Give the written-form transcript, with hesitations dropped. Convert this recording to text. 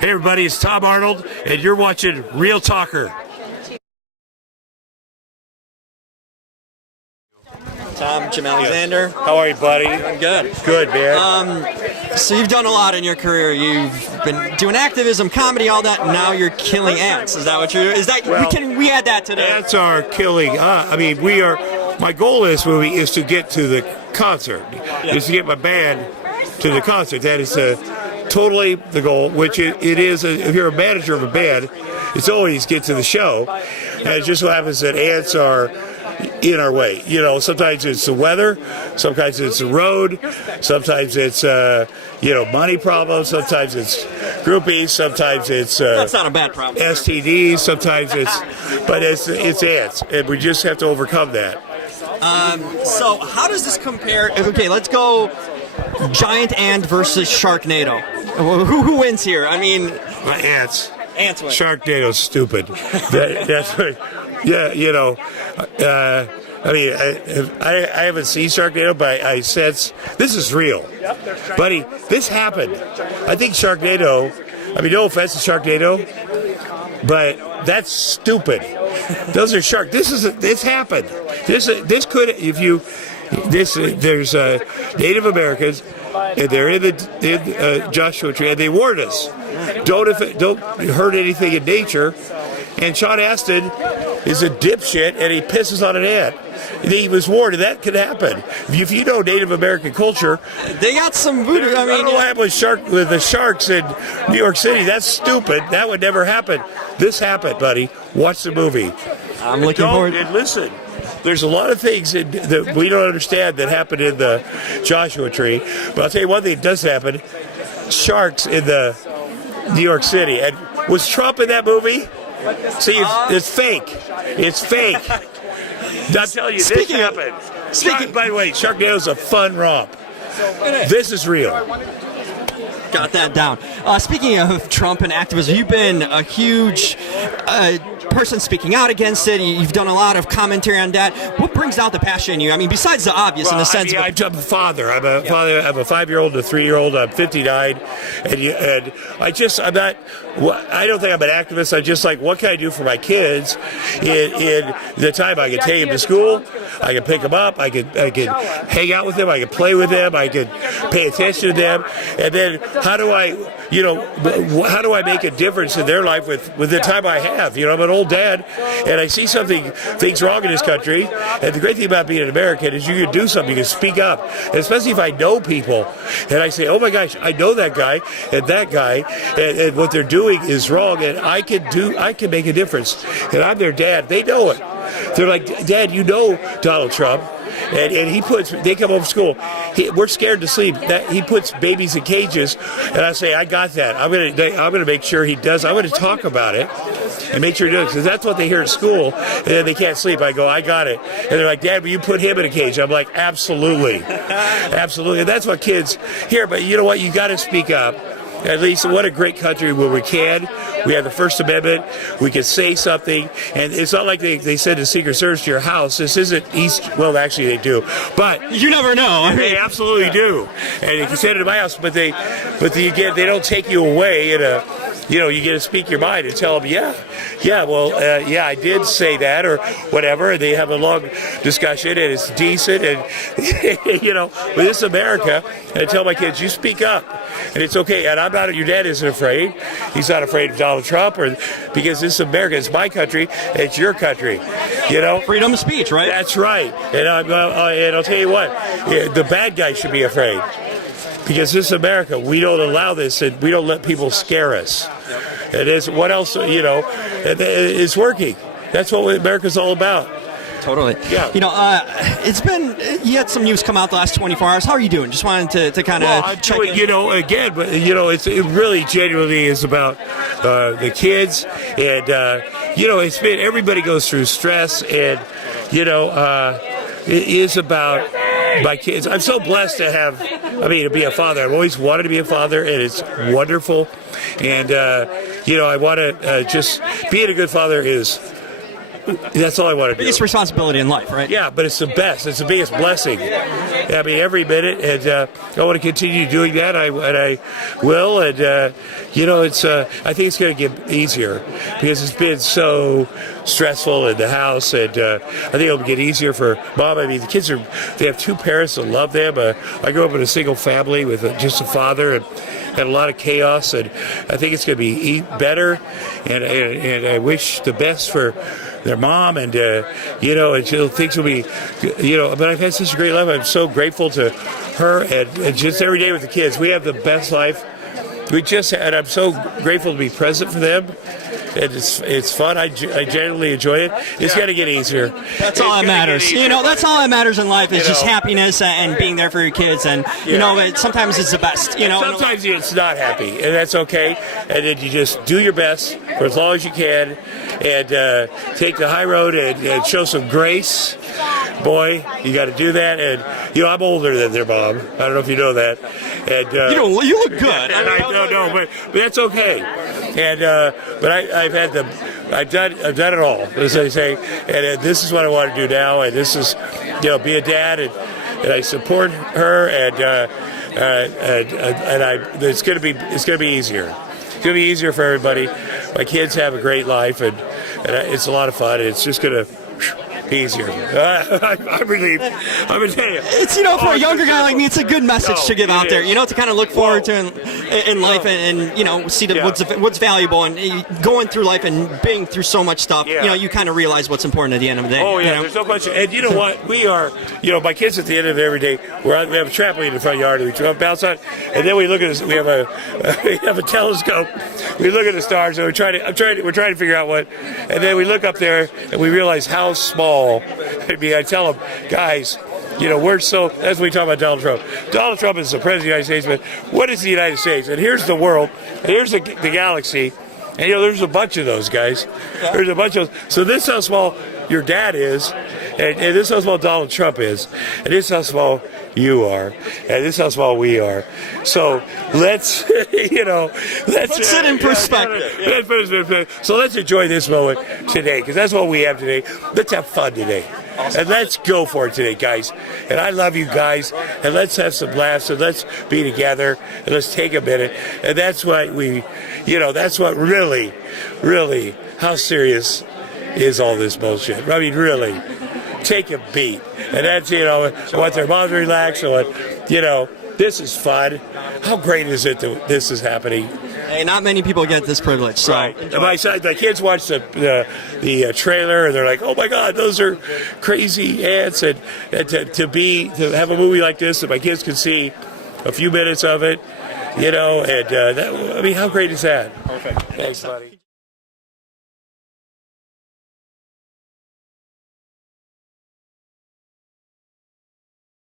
Hey everybody, it's Tom Arnold, and you're watching Real Talker. Tom, Jim Alexander. How are you, buddy? I'm good. Good, man. So you've done a lot in your career. You've been doing activism, comedy, all that. And now you're killing ants. Is that what you're? Is that we add that today? Ants are killing. We are. My goal is to get to the concert. Is to get my band to the concert. That is totally the goal. Which it is. If you're a manager of a band, it's always get to the show. And it just so happens that ants are in our way. You know, sometimes it's the weather, sometimes it's the road, sometimes it's money problems, sometimes it's groupies, sometimes it's that's not a bad problem. STDs, sometimes it's ants, and we just have to overcome that. So how does this compare? Okay, let's go. Giant ant versus Sharknado. Who wins here? I mean, Ants. Ants win. Sharknado's stupid. That's what. Yeah, you know, I haven't seen Sharknado, but I sense this is real. Buddy, this happened. I think Sharknado, no offense to Sharknado, but that's stupid. Those are sharks. This happened. This could, there's Native Americans, and they're in the Joshua Tree, and they warned us, don't hurt anything in nature. And Sean Astin is a dipshit, and he pisses on an ant. He was warned that could happen. If you know Native American culture, they got some voodoo. I don't know what happened with the sharks in New York City. That's stupid. That would never happen. This happened, buddy. Watch the movie. I'm looking forward. And listen, there's a lot of things that we don't understand that happened in the Joshua Tree. But I'll tell you one thing that does happen: sharks in the New York City. And was Trump in that movie? See, it's fake. It's fake. I'm telling you, this happened. By the way, Sharknado's a fun romp. This is real. Got that down. Speaking of Trump and activism, you've been a huge person speaking out against it. You've done a lot of commentary on that. What brings out the passion in you? I mean, besides the obvious in the sense. I'm a father. I'm a father. I have a 5-year-old and a 3-year-old. I'm 59, and I'm not. I don't think I'm an activist. I just like, what can I do for my kids in the time I can take them to school, I can pick them up, I can hang out with them, I can play with them, I can pay attention to them, and then how do I make a difference in their life with the time I have? You know, I'm an old dad, and I see things wrong in this country, and the great thing about being an American is you can do something, you can speak up, and especially if I know people, and I say, oh my gosh, I know that guy, and what they're doing is wrong, and I can make a difference, and I'm their dad. They know it. They're like, Dad, you know Donald Trump, and they come home from school. We're scared to sleep. He puts babies in cages, and I say, I got that. I'm gonna make sure he does. I'm gonna talk about it and make sure he does, because that's what they hear at school, and then they can't sleep. I go, I got it, and they're like, Dad, will you put him in a cage? I'm like, absolutely, absolutely. And that's what kids hear. But you know what? You got to speak up. At least, what a great country where we can. We have the First Amendment. We can say something. And it's not like they send a Secret Service to your house. This isn't well, actually, they do. But you never know. They absolutely do. And you can send it to my house, but they don't take you away in a. You get to speak your mind and tell them, I did say that or whatever. And they have a long discussion, and it's decent. And, but this is America. And I tell my kids, you speak up. And it's okay. And your dad isn't afraid. He's not afraid of Donald Trump, because this is America. It's my country. It's your country. Freedom of speech, right? That's right. And I'll tell you what, the bad guy should be afraid. Because this is America. We don't allow this, and we don't let people scare us. It is what else, it's working. That's what America's all about. Totally. Yeah. You had some news come out the last 24 hours. How are you doing? Just wanted to kind of check in. It really genuinely is about the kids, and everybody goes through stress, and it is about my kids. I'm so blessed to be a father. I've always wanted to be a father, and it's wonderful. And I want to just being a good father is That's all I want to do. Biggest responsibility in life, right? Yeah, but it's the best. It's the biggest blessing. I mean, every minute, and I want to continue doing that. I will, and you know, it's. I think it's going to get easier because it's been so stressful in the house, and I think it'll get easier for Mom. I mean, the kids they have two parents that love them. I grew up in a single family with just a father, and had a lot of chaos, and I think it's going to be better, and I wish the best for their mom, and you know, and things will be, you know. But I've had such a great life. I'm so grateful to her, and just every day with the kids, we have the best life. And I'm so grateful to be present for them. And it's fun. I genuinely enjoy it. It's got to get easier. That's all that matters. You know, that's all that matters in life is just happiness and being there for your kids. And, you know, sometimes it's the best. You know, sometimes it's not happy, and that's okay. And then you just do your best for as long as you can, and take the high road and show some grace. Boy, you got to do that. And you know, I'm older than their mom. I don't know if you know that. And you look good. And I don't know, but that's okay. And but I've had I've done it all, as I say. And this is what I want to do now. And this is, you know, be a dad, and I support her, and it's going to be easier. It's going to be easier for everybody. My kids have a great life, and it's a lot of fun. And it's just going to easier. I'm relieved. I'm going to tell you. It's, you know, for a younger guy like me, it's a good message to get out there, you know, to kind of look forward to in life, and you know, see what's valuable, and going through life and being through so much stuff, you know, you kind of realize what's important at the end of the day. Oh, yeah, you know? there's no question. And you know what? We are, you know, my kids at the end of every day, we have a trampoline in the front yard, and we bounce on, and then we look at this, we have a telescope. We look at the stars, and we're trying to figure out what, and then we look up there, and we realize how small. I mean, I tell them, guys, you know, that's what we talk about Donald Trump. Donald Trump is the president of the United States, but what is the United States? And here's the world, and here's the galaxy, and, you know, there's a bunch of those guys. There's a bunch of those. So this is how small your dad is, and this is how small Donald Trump is, and this is how small you are, and this is how small we are. So let's, you know, let's put it in perspective. So let's enjoy this moment today, because that's what we have today. Let's have fun today. And let's go for it today, guys. And I love you guys. And let's have some laughs. And let's be together. And let's take a minute. And that's what that's what really, really, how serious is all this bullshit? I mean, really, take a beat. And that's, you know, I want their mom to relax. I want, you know, this is fun. How great is it that this is happening? Hey, not many people get this privilege. So right. My kids watch the trailer, and they're like, "Oh my God, those are crazy ants!" And to have a movie like this that my kids can see a few minutes of it, you know, and I mean, how great is that? Perfect. Thanks, buddy.